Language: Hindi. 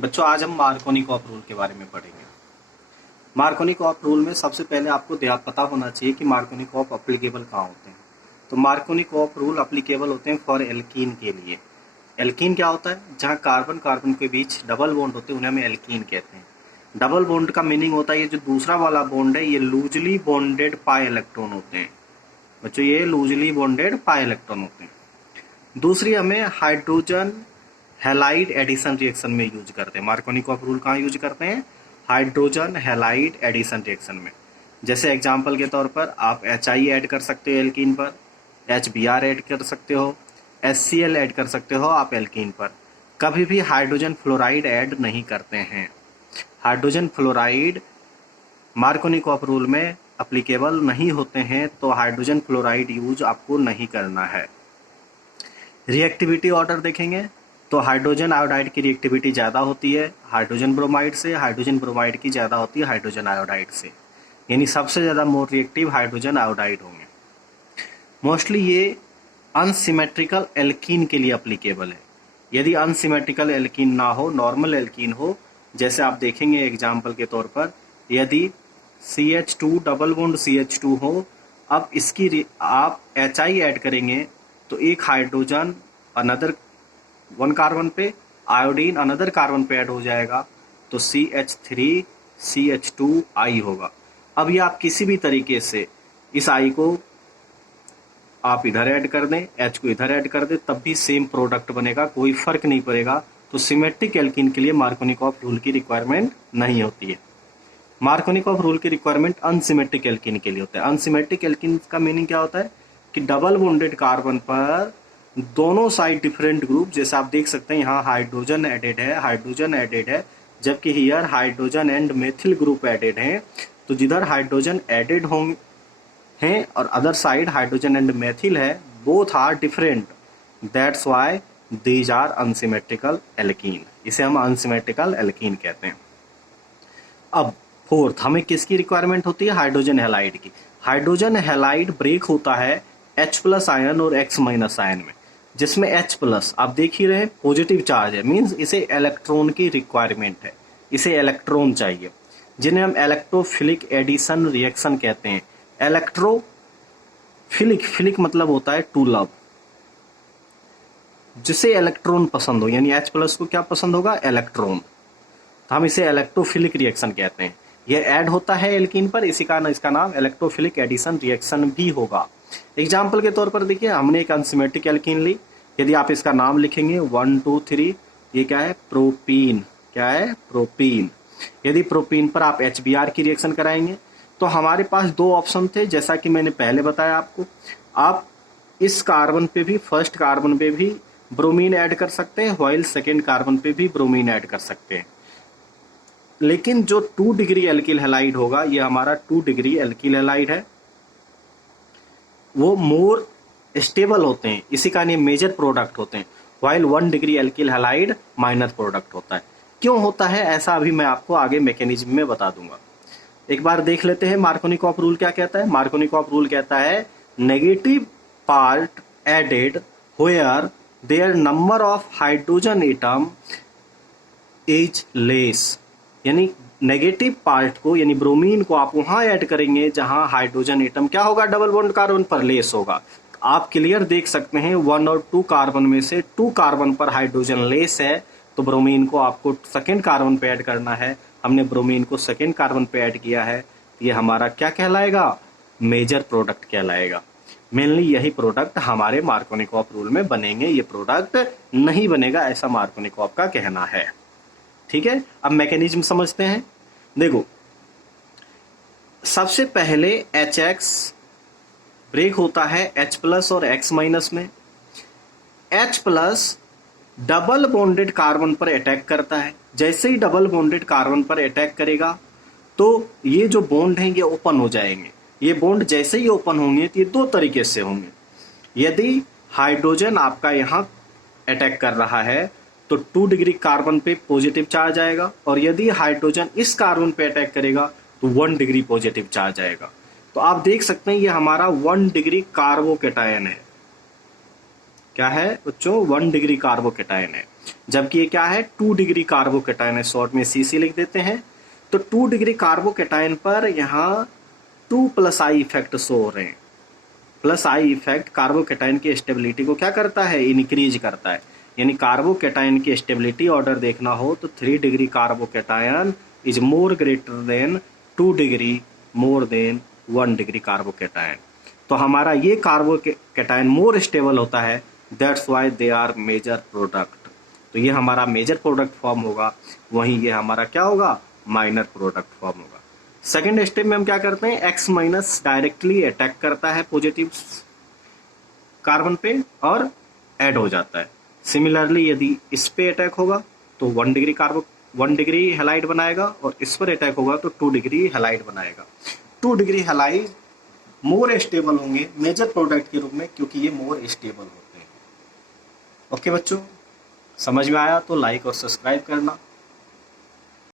बच्चों आज हम मार्कोनिकॉफ रूल के बारे में पढ़ेंगे। मार्कोनिकॉफ रूल में सबसे पहले आपको पता होना चाहिए कि मार्कोनिकॉफ अप्लीकेबल कहाँ होते हैं। तो मार्कोनिकॉफ रूल अप्लीकेबल होते हैं फॉर एल्कीन के लिए। एल्कीन क्या होता है? जहाँ कार्बन कार्बन के बीच डबल बॉन्ड होते हैं उन्हें हम एल्कीन कहते हैं। डबल बॉन्ड का मीनिंग होता है ये जो दूसरा वाला बॉन्ड है ये लूजली बॉन्डेड पाई इलेक्ट्रॉन होते हैं। बच्चों ये लूजली बॉन्डेड पाई इलेक्ट्रॉन होते हैं। दूसरी हमें हाइड्रोजन हैलाइड एडिशन रिएक्शन में यूज करते हैं। मार्कोनिकॉफ रूल कहाँ यूज करते हैं? हाइड्रोजन हैलाइड एडिशन रिएक्शन में। जैसे एग्जांपल के तौर पर आप HI ऐड कर सकते हो एल्कीन पर, HBr ऐड कर सकते हो, HCl ऐड कर सकते हो आप एल्कीन पर। कभी भी हाइड्रोजन फ्लोराइड ऐड नहीं करते हैं। हाइड्रोजन फ्लोराइड मार्कोनिकॉफ रूल में अप्लीकेबल नहीं होते हैं, तो हाइड्रोजन फ्लोराइड यूज आपको नहीं करना है। रिएक्टिविटी ऑर्डर देखेंगे तो हाइड्रोजन आयोडाइड की रिएक्टिविटी ज़्यादा होती है हाइड्रोजन ब्रोमाइड से, हाइड्रोजन ब्रोमाइड की ज़्यादा होती है हाइड्रोजन आयोडाइड से, यानी सबसे ज़्यादा मोर रिएक्टिव हाइड्रोजन आयोडाइड होंगे। मोस्टली ये अनसिमेट्रिकल एल्कीन के लिए अप्लीकेबल है। यदि अनसिमेट्रिकल एल्कीन ना हो, नॉर्मल एल्कीन हो, जैसे आप देखेंगे एग्जाम्पल के तौर पर यदि CH2 डबल बॉन्ड CH2 हो, अब इसकी आप HI ऐड करेंगे तो एक हाइड्रोजन अनदर वन कार्बन पे, आयोडीन अनदर कार्बन पे ऐड हो जाएगा तो CH3CH2I होगा। अब ये आप किसी भी तरीके से इस I को आप इधर ऐड कर दें, H को इधर ऐड कर दें, तब भी सेम प्रोडक्ट बनेगा, कोई फर्क नहीं पड़ेगा। तो सिमेट्रिक एल्कीन के लिए मार्कोनिकॉफ रूल की रिक्वायरमेंट नहीं होती है। मार्कोनिकॉफ रूल की रिक्वायरमेंट अनसिमेट्रिक एल्कीन के लिए होता है। अनसिमेट्रिक एल्कीन का मीनिंग क्या होता है कि डबल बॉन्डेड कार्बन पर दोनों साइड डिफरेंट ग्रुप, जैसे आप देख सकते हैं यहाँ हाइड्रोजन एडेड है, जबकि here hydrogen and methyl group added हैं। तो जिधर हाइड्रोजन एडेड होंगे हैं और other side hydrogen and methyl है, both are different, that's why these are unsymmetrical alkene. इसे हम अनसिमेट्रिकल एल्कीन कहते हैं। अब फोर्थ हमें किसकी रिक्वायरमेंट होती है? हाइड्रोजन हैलाइड की। हाइड्रोजन हैलाइड ब्रेक होता है H+ आयन और X- आयन में, जिसमें H+ आप देख ही रहे पॉजिटिव चार्ज है, मींस इसे इलेक्ट्रॉन की रिक्वायरमेंट है, इसे इलेक्ट्रॉन चाहिए, जिन्हें हम इलेक्ट्रोफिलिक एडिशन रिएक्शन कहते हैं। फिलिक मतलब होता है टू लव, जिसे इलेक्ट्रॉन पसंद हो, यानी H+ को क्या पसंद होगा? इलेक्ट्रॉन। तो हम इसे इलेक्ट्रोफिलिक रिएक्शन कहते हैं। यह ऐड होता है एल्कीन पर, इसी कारण इसका नाम इलेक्ट्रोफिलिक एडिशन रिएक्शन भी होगा। एग्जाम्पल के तौर पर देखिए, हमने एक अनसिमेट्रिक एल्कीन ली। यदि आप इसका नाम लिखेंगे 1 2 3, ये क्या है? प्रोपीन। क्या है? प्रोपीन। यदि प्रोपीन पर आप HBr की रिएक्शन कराएंगे तो हमारे पास दो ऑप्शन थे, जैसा कि मैंने पहले बताया आपको। आप इस कार्बन पे भी, फर्स्ट कार्बन पे भी ब्रोमीन ऐड कर सकते हैं, व्हाइल सेकेंड कार्बन पे भी ब्रोमीन ऐड कर सकते हैं। लेकिन जो 2 डिग्री एल्किल हैलाइड होगा, ये हमारा 2 डिग्री एल्किल हैलाइड है, वो मोर स्टेबल होते हैं, इसी कारण ये मेजर प्रोडक्ट होते हैं, while 1 degree alkyl halide minor product होता है। क्यों होता है ऐसा, अभी मैं आपको आगे मैकेनिज्म में बता दूंगा। एक बार देख लेते हैं मार्कोनिकॉफ रूल क्या कहता है। मार्कोनिकॉफ रूल कहता है negative part added where their number of hydrogen atom is less, यानी नेगेटिव पार्ट को, यानी ब्रोमीन को आप वहां ऐड करेंगे जहां हाइड्रोजन एटम क्या होगा? डबल बॉन्ड कार्बन पर लेस होगा। आप क्लियर देख सकते हैं 1 और 2 कार्बन में से 2 कार्बन पर हाइड्रोजन लेस है, तो ब्रोमीन को आपको सेकेंड कार्बन पे ऐड करना है। हमने ब्रोमीन को सेकेंड कार्बन पे ऐड किया है, ये हमारा क्या कहलाएगा? मेजर प्रोडक्ट कहलाएगा। मेनली यही प्रोडक्ट हमारे मार्कोनिकॉफ रूल में बनेंगे, ये प्रोडक्ट नहीं बनेगा, ऐसा मार्कोनिकॉफ का कहना है। ठीक है, अब मैकेनिज्म समझते हैं। देखो, सबसे पहले HX ब्रेक होता है H+ और X- में। H+ डबल बॉन्डेड कार्बन पर अटैक करता है। जैसे ही डबल बॉन्डेड कार्बन पर अटैक करेगा तो ये जो बॉन्ड हैं ये ओपन हो जाएंगे। ये बॉन्ड जैसे ही ओपन होंगे तो ये दो तरीके से होंगे। यदि हाइड्रोजन आपका यहाँ अटैक कर रहा है तो 2 डिग्री कार्बन पे पॉजिटिव चार्ज आएगा, और यदि हाइड्रोजन इस कार्बन पे अटैक करेगा तो 1 डिग्री पॉजिटिव चार्ज आएगा। तो आप देख सकते हैं ये हमारा 1 डिग्री कार्बोकैटायन है। क्या है बच्चों? 1 डिग्री कार्बोकैटायन है। जबकि ये क्या है 2 डिग्री कार्बोकेटायन है, शॉर्ट में CC लिख देते हैं। तो 2 डिग्री कार्बोकेटायन पर यहाँ 2+I इफेक्ट शो हो रहे हैं। +I इफेक्ट कार्बोकेटायन की स्टेबिलिटी को क्या करता है, इंक्रीज करता है। यानी कार्बोकेटायन की स्टेबिलिटी ऑर्डर देखना हो तो 3 degree carbocation is more greater than 2 degree more than 1 degree carbocation. तो हमारा ये कार्बोकेटायन मोर स्टेबल होता है, that's why they are major product. तो ये हमारा मेजर प्रोडक्ट फॉर्म होगा, वहीं ये हमारा क्या होगा, माइनर प्रोडक्ट फॉर्म होगा। सेकेंड स्टेप में हम क्या करते हैं, X- डायरेक्टली अटैक करता है पॉजिटिव कार्बन पे और ऐड हो जाता है। सिमिलरली यदि इस पे अटैक होगा तो 1 डिग्री हैलाइड बनाएगा, और इस पर अटैक होगा तो 2 डिग्री हैलाइड बनाएगा। 2 डिग्री हैलाइड मोर स्टेबल होंगे मेजर प्रोडक्ट के रूप में, क्योंकि ये मोर स्टेबल होते हैं। ओके बच्चों, समझ में आया तो लाइक और सब्सक्राइब करना।